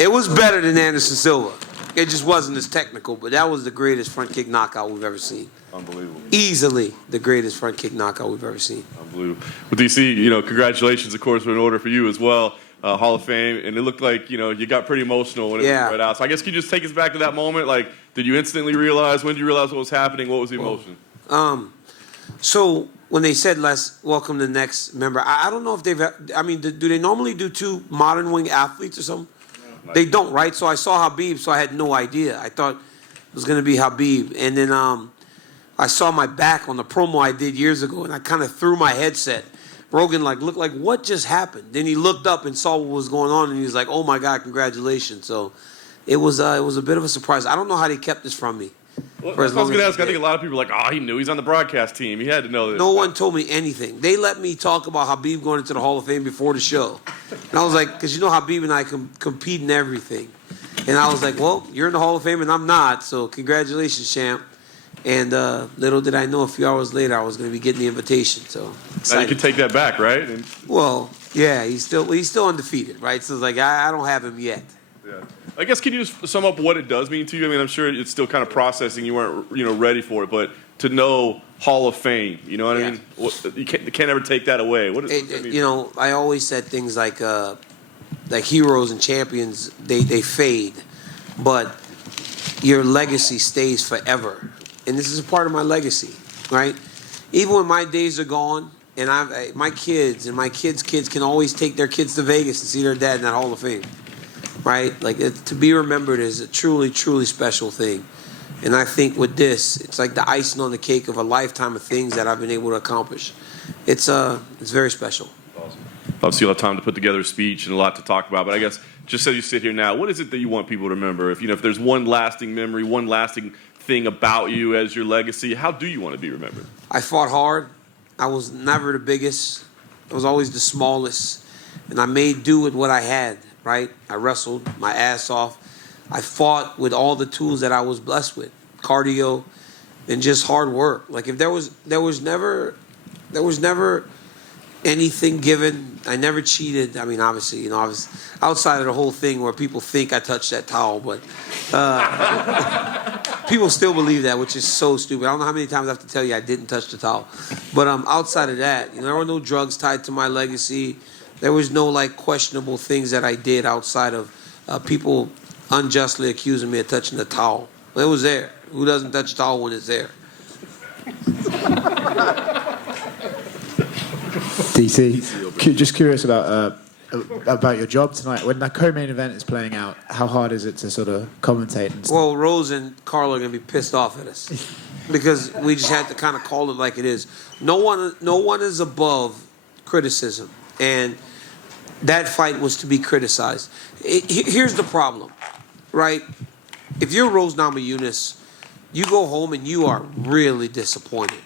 It was better than Anderson Silva. It just wasn't as technical, but that was the greatest front kick knockout we've ever seen. Unbelievable. Easily the greatest front kick knockout we've ever seen. Unbelievable. Well, DC, congratulations, of course, in order for you as well. Hall of Fame, and it looked like, you got pretty emotional when it was right out. So I guess can you just take us back to that moment? Like, did you instantly realize? When did you realize what was happening? What was the emotion? So when they said, let's welcome the next member, I don't know if do they normally do 2 modern wing athletes or something? They don't, right? So I saw Habib, so I had no idea. I thought it was going to be Habib. And then I saw my back on the promo I did years ago, and I kind of threw my headset. Rogan looked like, what just happened? Then he looked up and saw what was going on, and he was like, oh, my God, congratulations. So it was a bit of a surprise. I don't know how they kept this from me. Well, I was going to ask. I think a lot of people are like, he knew. He's on the broadcast team. He had to know this. No one told me anything. They let me talk about Habib going into the Hall of Fame before the show. And I was like, because Habib and I compete in everything. And I was like, well, you're in the Hall of Fame and I'm not, so congratulations, champ. And little did I know a few hours later I was going to be getting the invitation. So now you can take that back, right? Well, yeah, he's still undefeated, right? So it's like I don't have him yet. Yeah. I guess, can you just sum up what it does mean to you? I mean, I'm sure it's still kind of processing. You weren't, ready for it, but to know Hall of Fame, you know what I mean? You can't ever take that away. What does that mean? I always said things like heroes and champions, they fade, but your legacy stays forever. And this is a part of my legacy, right? Even when my days are gone, and my kids and my kids' kids can always take their kids to Vegas and see their dad in that Hall of Fame. Right? Like, to be remembered is a truly, truly special thing. And I think with this, it's like the icing on the cake of a lifetime of things that I've been able to accomplish. It's very special. Awesome. Obviously, you'll have time to put together a speech and a lot to talk about. But I guess, just as you sit here now, what is it that you want people to remember? If there's one lasting memory, one lasting thing about you as your legacy, how do you want to be remembered? I fought hard. I was never the biggest. I was always the smallest. And I made do with what I had. Right? I wrestled my ass off. I fought with all the tools that I was blessed with, cardio, and just hard work. Like, if there was never anything given. I never cheated. I mean, obviously, I was outside of the whole thing where people think I touched that towel, but people still believe that, which is so stupid. I don't know how many times I have to tell you I didn't touch the towel. But outside of that, there were no drugs tied to my legacy. There was no questionable things that I did outside of people unjustly accusing me of touching the towel. It was there. Who doesn't touch a towel when it's there? DC, just curious about your job tonight. When the co-main event is playing out, how hard is it to sort of commentate? And stuff? Well, Rose and Carl are going to be pissed off at us because we just had to kind of call it like it is. No one is above criticism. And that fight was to be criticized. Here's the problem, right? If you're Rose Namajunas, you go home and you are really disappointed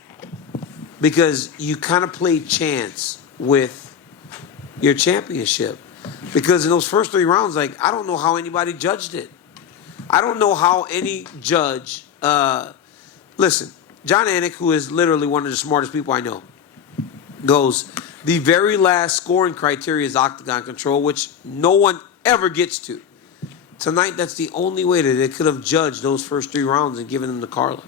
because you kind of played chance with your championship. Because in those first 3 rounds, I don't know how anybody judged it. I don't know how any judge... listen, John Anik, who is literally one of the smartest people I know, goes... The very last scoring criteria is octagon control, which no one ever gets to. Tonight, that's the only way that they could have judged those first 3 rounds and given them to Carla.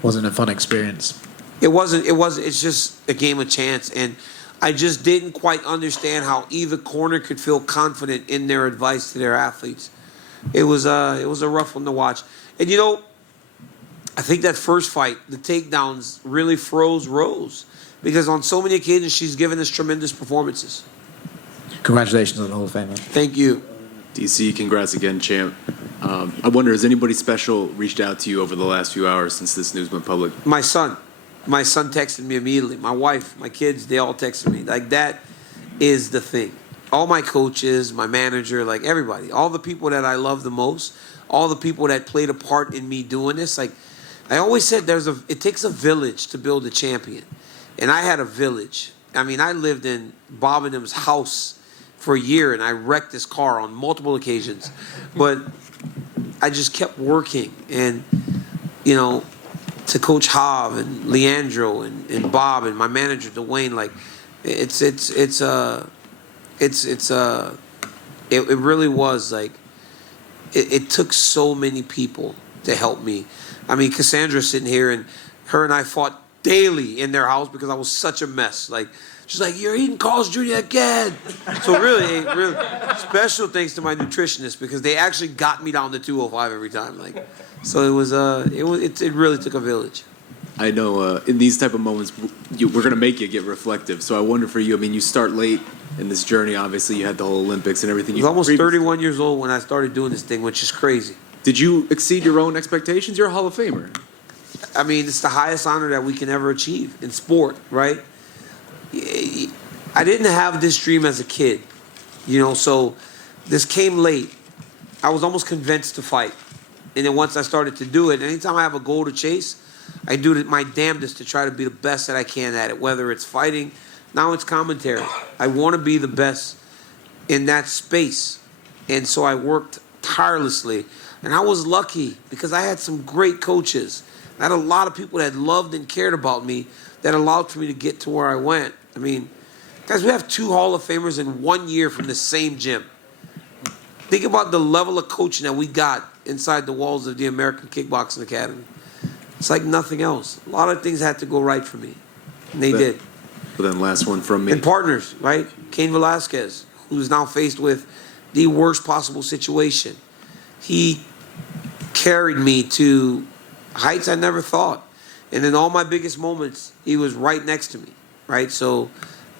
Wasn't a fun experience. It wasn't. It's just a game of chance. And I just didn't quite understand how either corner could feel confident in their advice to their athletes. It was a rough one to watch. And, I think that first fight, the takedowns really froze Rose. Because on so many occasions, she's given us tremendous performances. Congratulations on the Hall of Fame, man. Thank you. DC, congrats again, champ. I wonder, has anybody special reached out to you over the last few hours since this news went public? My son. My son texted me immediately. My wife, my kids, they all texted me. That is the thing. All my coaches, my manager, everybody. All the people that I love the most. All the people that played a part in me doing this. I always said it takes a village to build a champion. And I had a village. I mean, I lived in Bob and them's house for a year, and I wrecked his car on multiple occasions. But I just kept working. And, to Coach Hav and Leandro and Bob and my manager, Dwayne, It really was like, it took so many people to help me. I mean, Cassandra's sitting here, and her and I fought daily in their house because I was such a mess. Like, she's like, "You're eating Carl's Jr. again." So really special thanks to my nutritionist, because they actually got me down to 205 every time. Like, so it really took a village. I know in these type of moments, we're going to make you get reflective. So I wonder for you, I mean, you start late in this journey. Obviously, you had the whole Olympics and everything. I was almost 31 years old when I started doing this thing, which is crazy. Did you exceed your own expectations? You're a Hall of Famer. I mean, it's the highest honor that we can ever achieve in sport, right? I didn't have this dream as a kid, so this came late. I was almost convinced to fight. And then once I started to do it, anytime I have a goal to chase, I do my damnedest to try to be the best that I can at it, whether it's fighting, now it's commentary. I want to be the best in that space. And so I worked tirelessly. And I was lucky because I had some great coaches. I had a lot of people that loved and cared about me that allowed for me to get to where I went. I mean, guys, we have 2 Hall of Famers in 1 year from the same gym. Think about the level of coaching that we got inside the walls of the American Kickboxing Academy. It's like nothing else. A lot of things had to go right for me, and they did. Well, then last one from me. And partners, right? Cain Velasquez, who's now faced with the worst possible situation. He carried me to heights I never thought. And in all my biggest moments, he was right next to me, right? So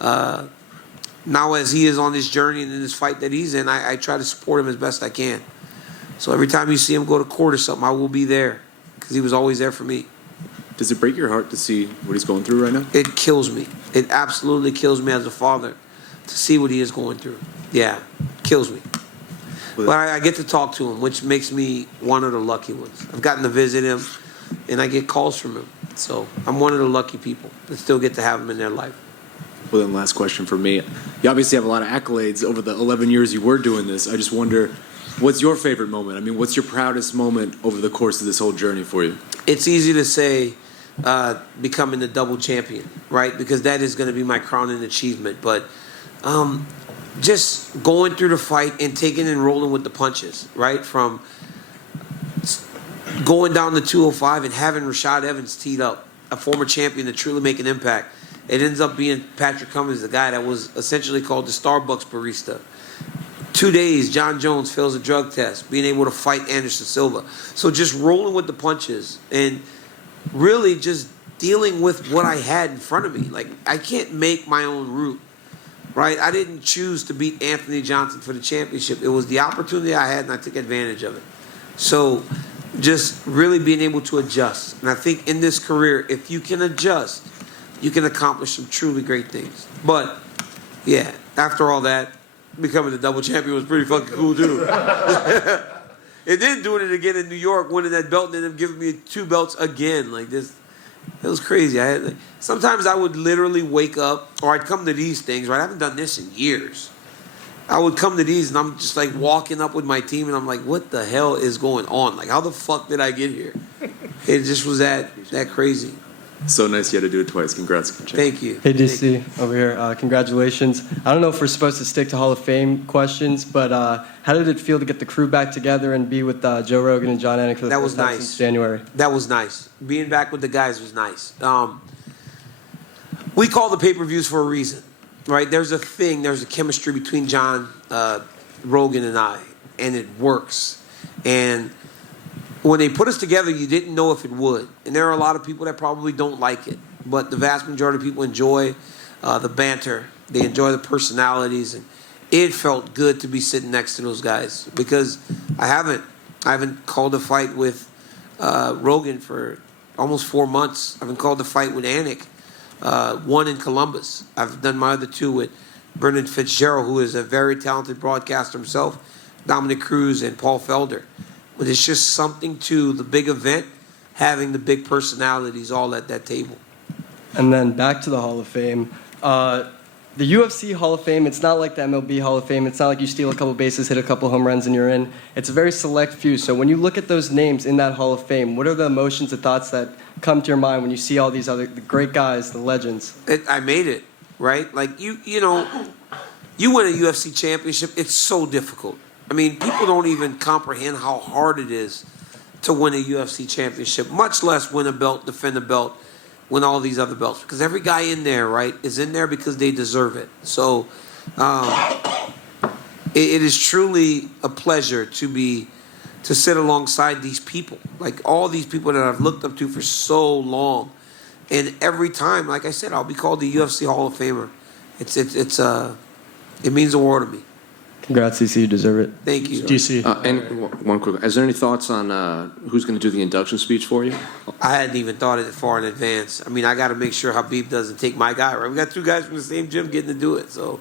now as he is on this journey and in this fight that he's in, I try to support him as best I can. So every time you see him go to court or something, I will be there because he was always there for me. Does it break your heart to see what he's going through right now? It kills me. It absolutely kills me as a father to see what he is going through. Yeah, kills me. But I get to talk to him, which makes me one of the lucky ones. I've gotten to visit him, and I get calls from him. So I'm one of the lucky people that still get to have him in their life. Well, then last question for me. You obviously have a lot of accolades over the 11 years you were doing this. I just wonder, what's your favorite moment? I mean, what's your proudest moment over the course of this whole journey for you? It's easy to say becoming the double champion, right? Because that is going to be my crowning achievement. But just going through the fight and taking and rolling with the punches, right? From going down to 205 and having Rashad Evans teed up, a former champion, to truly make an impact. It ends up being Patrick Cummins, the guy that was essentially called the Starbucks barista. 2 days, John Jones fails a drug test, being able to fight Anderson Silva. So just rolling with the punches and really just dealing with what I had in front of me. Like, I can't make my own route, right? I didn't choose to beat Anthony Johnson for the championship. It was the opportunity I had, and I took advantage of it. So just really being able to adjust. And I think in this career, if you can adjust, you can accomplish some truly great things. But, yeah, after all that, becoming the double champion was pretty fucking cool, too. And then doing it again in New York, winning that belt, and then them giving me 2 belts again. Like this, it was crazy. Sometimes I would literally wake up, or I'd come to these things, right? I haven't done this in years. I would come to these, and I'm just like walking up with my team, and I'm like, what the hell is going on? Like, how the fuck did I get here? It just was that crazy. So nice you had to do it twice. Congrats. Thank you. Hey, DC, over here. Congratulations. I don't know if we're supposed to stick to Hall of Fame questions, but how did it feel to get the crew back together and be with Joe Rogan and John Anik for the first time since January? That was nice. Being back with the guys was nice. We call the pay-per-views for a reason, right? There's a chemistry between John, Rogan, and I, and it works. And when they put us together, you didn't know if it would. And there are a lot of people that probably don't like it. But the vast majority of people enjoy the banter. They enjoy the personalities. And it felt good to be sitting next to those guys. Because I haven't called a fight with Rogan for almost 4 months. I haven't called a fight with Anik. One in Columbus. I've done my other 2 with Brendan Fitzgerald, who is a very talented broadcaster himself, Dominic Cruz, and Paul Felder. But it's just something to the big event, having the big personalities all at that table. And then back to the Hall of Fame. The UFC Hall of Fame, it's not like the MLB Hall of Fame. It's not like you steal a couple bases, hit a couple home runs, and you're in. It's a very select few. So when you look at those names in that Hall of Fame, what are the emotions, the thoughts that come to your mind when you see all these other the great guys, the legends? I made it, right? Like, you You win a UFC championship, it's so difficult. I mean, people don't even comprehend how hard it is to win a UFC championship, much less win a belt, defend a belt, win all these other belts. Because every guy in there, right, is in there because they deserve it. So it is truly a pleasure to sit alongside these people, like all these people that I've looked up to for so long. And every time, like I said, I'll be called the UFC Hall of Famer. It means the world to me. Congrats, DC. You deserve it. Thank you. DC. And one quick, is there any thoughts on who's going to do the induction speech for you? I hadn't even thought of it far in advance. I mean, I got to make sure Habib doesn't take my guy, right? We got 2 guys from the same gym getting to do it, so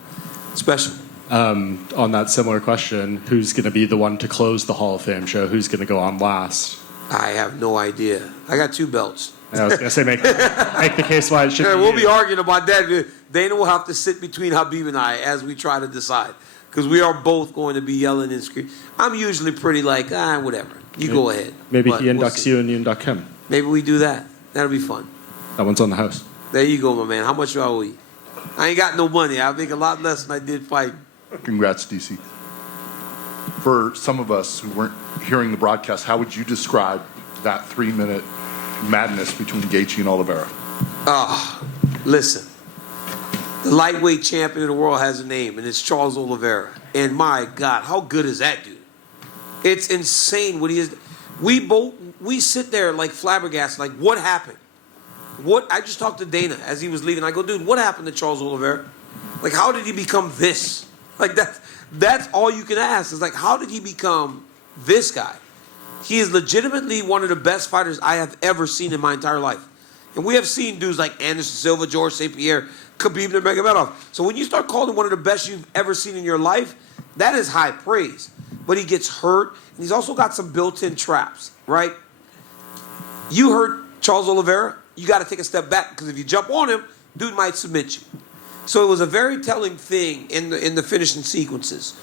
special. On that similar question, who's going to be the one to close the Hall of Fame show? Who's going to go on last? I have no idea. I got 2 belts. I was going to say, make the case why it should be We'll you. be arguing about that. Dana will have to sit between Habib and I as we try to decide. Because we are both going to be yelling and screaming. I'm usually pretty like, whatever. You go ahead. Maybe But he inducts you and you induct him. Maybe we do that. That'll be fun. That one's on the house. There you go, my man. How much do I owe you? I ain't got no money. I make a lot less than I did fighting. Congrats, DC. For some of us who weren't hearing the broadcast, how would you describe that 3-minute madness between Gaethje and Oliveira? Listen. The lightweight champion of the world has a name, and it's Charles Oliveira. And my God, how good is that dude? It's insane what he is. We sit there like flabbergasted, like, what happened? I just talked to Dana as he was leaving. I go, dude, what happened to Charles Oliveira? Like, how did he become this? Like, that's all you can ask. Is like, how did he become this guy? He is legitimately one of the best fighters I have ever seen in my entire life. And we have seen dudes like Anderson Silva, George St. Pierre, Khabib Nurmagomedov. So when you start calling one of the best you've ever seen in your life, that is high praise. But he gets hurt, and he's also got some built-in traps, right? You hurt Charles Oliveira, you got to take a step back, because if you jump on him, dude might submit you. So it was a very telling thing in the finishing sequences.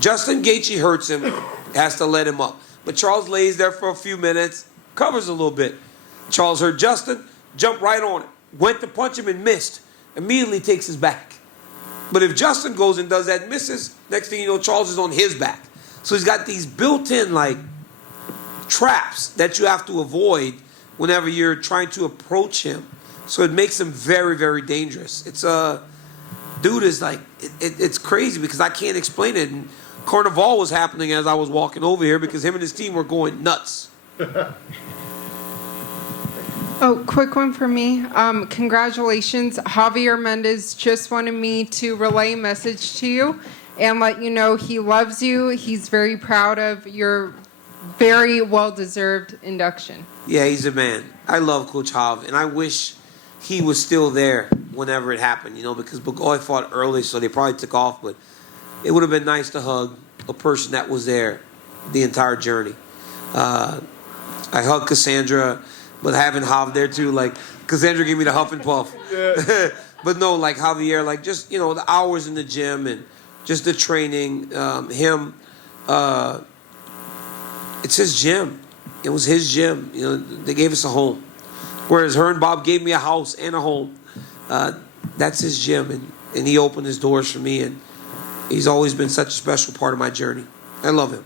Justin Gaethje hurts him, has to let him up. But Charles lays there for a few minutes, covers a little bit. Charles hurt Justin, jumped right on it. Went to punch him and missed. Immediately takes his back. But if Justin goes and does that and misses, next thing you know, Charles is on his back. So he's got these built-in, like, traps that you have to avoid whenever you're trying to approach him. So it makes him very, very dangerous. Dude is like, it's crazy because I can't explain it. And Carnival was happening as I was walking over here because him and his team were going nuts. Oh, quick one for me. Congratulations. Javier Mendez just wanted me to relay a message to you and let you know he loves you. He's very proud of your very well-deserved induction. Yeah, he's a man. I love Coach Jav, and I wish he was still there whenever it happened, because Bugoy fought early, so they probably took off, but it would have been nice to hug a person that was there the entire journey. I hugged Cassandra, but having Jav there too, like, Cassandra gave me the huff and puff. Yeah. But no, like Javier, like just, the hours in the gym and just the training, it's his gym. It was his gym. They gave us a home. Whereas her and Bob gave me a house and a home. That's his gym, and he opened his doors for me, and he's always been such a special part of my journey. I love him.